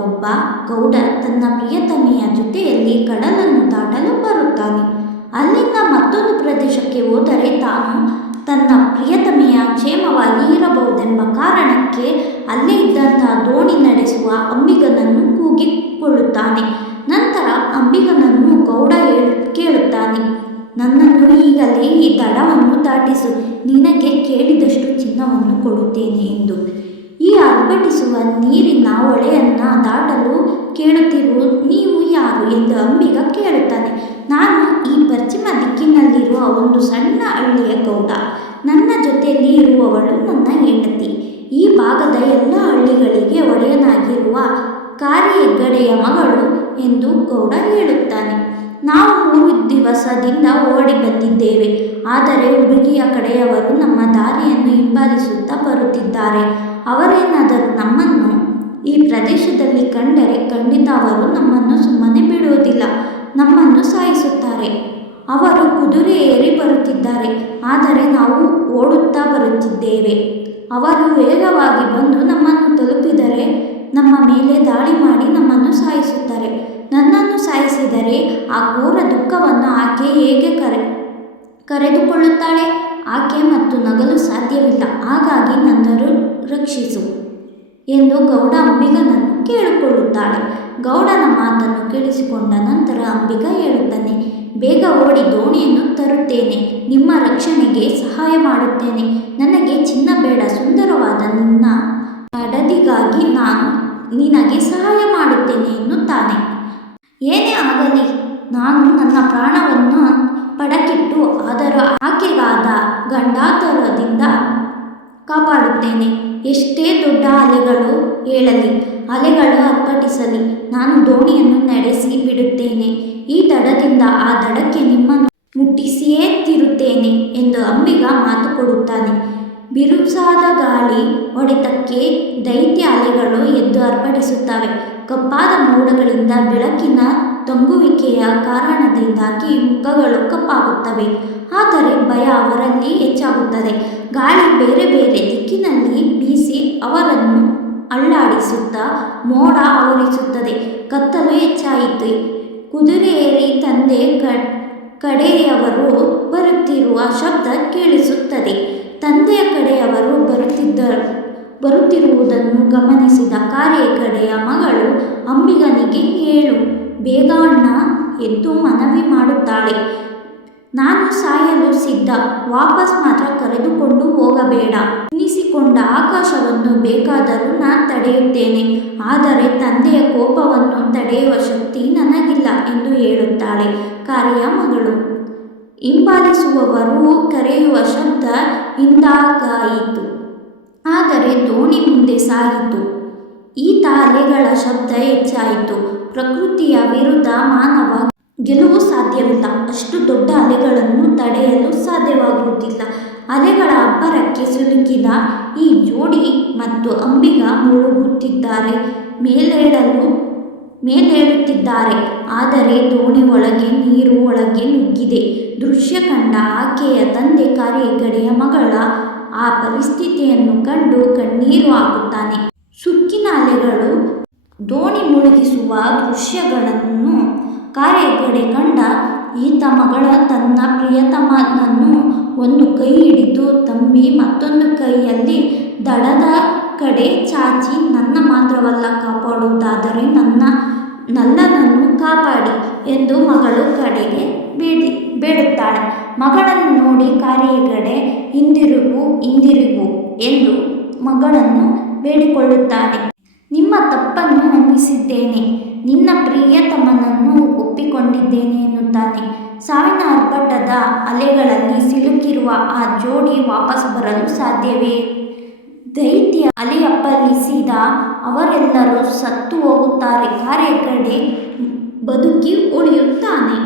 ಒಬ್ಬ ಗೌಡ ತನ್ನ ಪ್ರಿಯತಮೆಯ ಜೊತೆಯಲ್ಲಿ ಕಡಲನ್ನು ದಾಟಲು ಬರುತ್ತಾನೆ. ಅಲ್ಲಿಂದ ಮತ್ತೊಂದು ಪ್ರದೇಶಕ್ಕೆ ಹೋದರೆ ತಾನು ತನ್ನ ಪ್ರಿಯತಮೆಯ ಕ್ಷೇಮವಾಗಿ ಇರಬಹುದೆಂಬ ಕಾರಣಕ್ಕೆ ಅಲ್ಲೇ ಇದ್ದಂತಹ ದೋಣಿ ನಡೆಸುವ ಅಂಬಿಗನನ್ನು ಕೂಗಿಕೊಳ್ಳುತ್ತಾನೆ. ನಂತರ ಅಂಬಿಗನನ್ನು ಗೌಡ ಕೇಳುತ್ತಾನೆ, ನನ್ನನ್ನು ಈಗಲೇ ಈ ದಡವನ್ನು ದಾಟಿಸು. ನಿನಗೆ ಕೇಳಿದಷ್ಟು ಚಿನ್ನವನ್ನು ಕೊಡುತ್ತೇನೆ ಎಂದು. ಈ ಅರ್ಭಟಿಸುವ ನೀರಿನ ಹೊಳೆಯನ್ನು ದಾಟಲು ಕೇಳುತ್ತಿರುವ ನೀವು ಯಾರು ಎಂದು ಅಂಬಿಗ ಕೇಳುತ್ತಾನೆ. ನಾನು ಈ ಪಶ್ಚಿಮ ದಿಕ್ಕಿನಲ್ಲಿರುವ ಒಂದು ಸಣ್ಣ ಹಳ್ಳಿಯ ಗೌಡ. ನನ್ನ ಜೊತೆಯಲ್ಲಿ ಇರುವವಳು ನನ್ನ ಹೆಂಡತಿ. ಈ ಭಾಗದ ಎಲ್ಲ ಹಳ್ಳಿಗಳಿಗೆ ಒಡೆಯನಾಗಿರುವ ಕಾರಿ ಹೆಗ್ಗಡೆಯ ಮಗಳು ಎಂದು ಗೌಡ ಹೇಳುತ್ತಾನೆ. ನಾವು ಮೂರು ದಿವಸದಿಂದ ಓಡಿ ಬಂದಿದ್ದೇವೆ. ಆದರೆ ಹುಡುಗಿಯ ಕಡೆಯವರು ನಮ್ಮ ದಾರಿಯನ್ನು ಹಿಂಬಾಲಿಸುತ್ತಾ ಬರುತ್ತಿದ್ದಾರೆ. ಅವರೇನಾದರೂ ನಮ್ಮನ್ನು ಈ ಪ್ರದೇಶದಲ್ಲಿ ಕಂಡರೆ ಖಂಡಿತ ಅವರು ನಮ್ಮನ್ನು ಸುಮ್ಮನೆ ಬಿಡುವುದಿಲ್ಲ, ನಮ್ಮನ್ನು ಸಾಯಿಸುತ್ತಾರೆ. ಅವರು ಕುದುರೆ ಏರಿ ಬರುತ್ತಿದ್ದಾರೆ, ಆದರೆ ನಾವು ಓಡುತ್ತಾ ಬರುತ್ತಿದ್ದೇವೆ. ಅವರು ವೇಗವಾಗಿ ಬಂದು ನಮ್ಮನ್ನು ತಲುಪಿದರೆ, ನಮ್ಮ ಮೇಲೆ ದಾಳಿ ಮಾಡಿ ನಮ್ಮನ್ನು ಸಾಯಿಸುತ್ತಾರೆ. ನನ್ನನ್ನು ಸಾಯಿಸಿದರೆ ಆ ಘೋರ ದುಃಖವನ್ನು ಆಕೆ ಹೇಗೆ ಕರೆ ಕರೆದುಕೊಳ್ಳುತ್ತಾಳೆ. ಆಕೆ ಮತ್ತು ನಗಲು ಸಾಧ್ಯವಿಲ್ಲ. ಹಾಗಾಗಿ ನನ್ನನ್ನು ರಕ್ಷಿಸು ಎಂದು ಗೌಡ ಅಂಬಿಗನನ್ನು ಕೇಳಿಕೊಳ್ಳುತ್ತಾಳೆ. ಗೌಡನ ಮಾತನ್ನು ಕೇಳಿಸಿಕೊಂಡ ನಂತರ ಅಂಬಿಗ ಹೇಳುತ್ತಾನೆ, ಬೇಗ ಓಡಿ, ದೋಣಿಯನ್ನು ತರುತ್ತೇನೆ. ನಿಮ್ಮ ರಕ್ಷಣೆಗೆ ಸಹಾಯ ಮಾಡುತ್ತೇನೆ. ನನಗೆ ಚಿನ್ನ ಬೇಡ. ಸುಂದರವಾದ ನಿನ್ನ ಅಡದಿಗಾಗಿ ನಾನು ನಿನಗೆ ಸಹಾಯ ಮಾಡುತ್ತೇನೆ ಎನ್ನುತ್ತಾನೆ ಏನೇ ಆಗಲಿ ನಾನು ನನ್ನ ಪ್ರಾಣವನ್ನು ಪಡಕಿಟ್ಟು ಅದರ ಆಕೆಗಾದ ಗಂಡಾತರದಿಂದ ಕಾಪಾಡುತ್ತೇನೆ. ಎಷ್ಟೇ ದೊಡ್ಡ ಅಲೆಗಳು ಏಳಲಿ, ಅಲೆಗಳು ಅಪ್ಪಟಿಸಲಿ, ನಾನು ದೋಣಿಯನ್ನು ನಡೆಸಿ ಬಿಡುತ್ತೇನೆ. ಈ ದಡದಿಂದ ಆ ದಡಕ್ಕೆ ನಿಮ್ಮನ್ನು ಮುಟ್ಟಿಸಿಯೇ ತಿರುತ್ತೇನೆ ಎಂದು ಅಂಬಿಗ ಮಾತು ಕೊಡುತ್ತಾನೆ. ಬಿರುಸಾದ ಗಾಳಿ ಹೊಡೆತಕ್ಕೆ ದೈತ್ಯ ಅಲೆಗಳು ಎದ್ದು ಅರ್ಪಡಿಸುತ್ತವೆ ಕಪ್ಪಾದ ಮೋಡಗಳಿಂದ ಬೆಳಕಿನ ತಂಗುವಿಕೆಯ ಕಾರಣದಿಂದಾಗಿ ಮುಖಗಳು ಕಪ್ಪಾಗುತ್ತವೆ. ಆದರೆ ಭಯ ಅವರಲ್ಲಿ ಹೆಚ್ಚಾಗುತ್ತದೆ. ಗಾಳಿ ಬೇರೆ ಬೇರೆ ದಿಕ್ಕಿನಲ್ಲಿ ಬೀಸಿ ಅವರನ್ನು ಅಳ್ಳಾಡಿಸುತ್ತಾ ಮೋಡ ಆವರಿಸುತ್ತದೆ. ಕತ್ತಲು ಹೆಚ್ಚಾಯಿತು. ಕುದುರೆಯೇರಿ ತಂದೆ ಕಡೆಯವರು ಬರುತ್ತಿರುವ ಶಬ್ದ ಕೇಳಿಸುತ್ತದೆ. ತಂದೆಯ ಕಡೆಯವರು ಬರುತ್ತಿದ್ದ, ಬರುತ್ತಿರುವುದನ್ನು ಗಮನಿಸಿದ ಕಾರ್ಯ ಕಡೆಯ ಮಗಳು ಅಂಬಿಗನಿಗೆ ಹೇಳು. ಎದ್ದು ಮನವಿ ಮಾಡುತ್ತಾಳೆ. ನಾನು ಸಾಯಲು ಸಿದ್ಧ. ವಾಪಸ್ ಮಾತ್ರ ಕರೆದುಕೊಂಡು ಹೋಗಬೇಡ. ಎನಿಸಿಕೊಂಡ ಆಕಾಶವನ್ನು ಬೇಕಾದರೂ ನಾನು ತಡೆಯುತ್ತೇನೆ. ಆದರೆ ತಂದೆಯ ಕೋಪವನ್ನು ತಡೆಯುವ ಶಕ್ತಿ ನನಗಿಲ್ಲ ಎಂದು ಹೇಳುತ್ತಾಳೆ. ಕಾರ್ಯ ಮಗಳು ಹಿಂಬಾಲಿಸುವವರು ಕರೆಯುವ ಶಬ್ದ ಹಿಂದಾಗಾಯಿತು. ಆದರೆ ದೋಣಿ ಮುಂದೆ ಸಾಗಿತು. ಈ ಅಲೆಗಳ ಶಬ್ದ ಹೆಚ್ಚಾಯಿತು. ಪ್ರಕೃತಿಯ ವಿರುದ್ಧ ಮಾನವ ಗೆಲುವು ಸಾಧ್ಯವಿಲ್ಲ. ಅಷ್ಟು ದೊಡ್ಡ ಅಲೆಗಳನ್ನು ತಡೆಯಲು ಸಾಧ್ಯವಾಗುವುದಿಲ್ಲ. ಅಲೆಗಳ ಅಬ್ಬರಕ್ಕೆ ಸಿಲುಕಿದ ಈ ಜೋಡಿ ಮತ್ತು ಅಂಬಿಗ ಮುಳುಗುತ್ತಿದ್ದಾರೆ. ಮೇಲೇಳಲು, ಮೇಲೇಳುತ್ತಿದ್ದಾರೆ. ಆದರೆ ದೋಣಿ ಒಳಗೆ, ನೀರು ಒಳಗೆ ನುಗ್ಗಿದೆ. ದೃಶ್ಯ ಕಂಡ ಆಕೆಯ ತಂದೆ ಕಾರ್ಯಗಡೆಯ ಮಗಳ ಆ ಪರಿಸ್ಥಿತಿಯನ್ನು ಕಂಡು ಕಣ್ಣೀರು ಹಾಕುತ್ತಾನೆ. ಸುಕ್ಕಿನ ಅಲೆಗಳು ದೋಣಿ ಮುಳುಗಿಸುವ ದೃಶ್ಯಗಳನ್ನು ಕಾರ್ಯಗಡೆ ಕಂಡ ಈತ ಮಗಳ ತನ್ನ ಪ್ರಿಯತಮನನ್ನು ಒಂದು ಕೈ ಹಿಡಿದು ತಂಬಿ ಮತ್ತೊಂದು ಕೈಯಲ್ಲಿ ದಡದ ಕಡೆ ಚಾಚಿ, ನನ್ನ ಮಾತ್ರವಲ್ಲ ಕಾಪಾಡುವುದಾದರೆ ನನ್ನ ನನ್ನನ್ನು ಕಾಪಾಡಿ ಎಂದು ಮಗಳು ಕಡೆಗೆ ಬೇಡಿ, ಬೇಡುತ್ತಾಳೆ. ಮಗಳನ್ನು ನೋಡಿ ಕಾರ್ಯಗಡೆ ಹಿಂದಿರುಗು ಹಿಂದಿರುಗು ಎಂದು ಮಗಳನ್ನು ಬೇಡಿಕೊಳ್ಳುತ್ತಾನೆ. ನಿಮ್ಮ ತಪ್ಪನ್ನು ನಂಬಿಸಿದ್ದೇನೆ. ನಿನ್ನ ಪ್ರಿಯತಮನನ್ನು ಒಪ್ಪಿಕೊಂಡಿದ್ದೇನೆ ಎನ್ನುತ್ತಾನೆ. ಸಾವಿನ ಅರ್ಭಟದ ಅಲೆಗಳಲ್ಲಿ ಸಿಲುಕಿರುವ ಆ ಜೋಡಿ ವಾಪಸ್ ಬರಲು ಸಾಧ್ಯವೇ? ದೈತ್ಯ ಅಲೆಯಪ್ಪಲಿಸಿದ ಅವರೆಲ್ಲರೂ ಸತ್ತು ಹೋಗುತ್ತಾರೆ. ಕಾರ್ಯಕಡೆ ಬದುಕಿ ಉಳಿಯುತ್ತಾನೆ.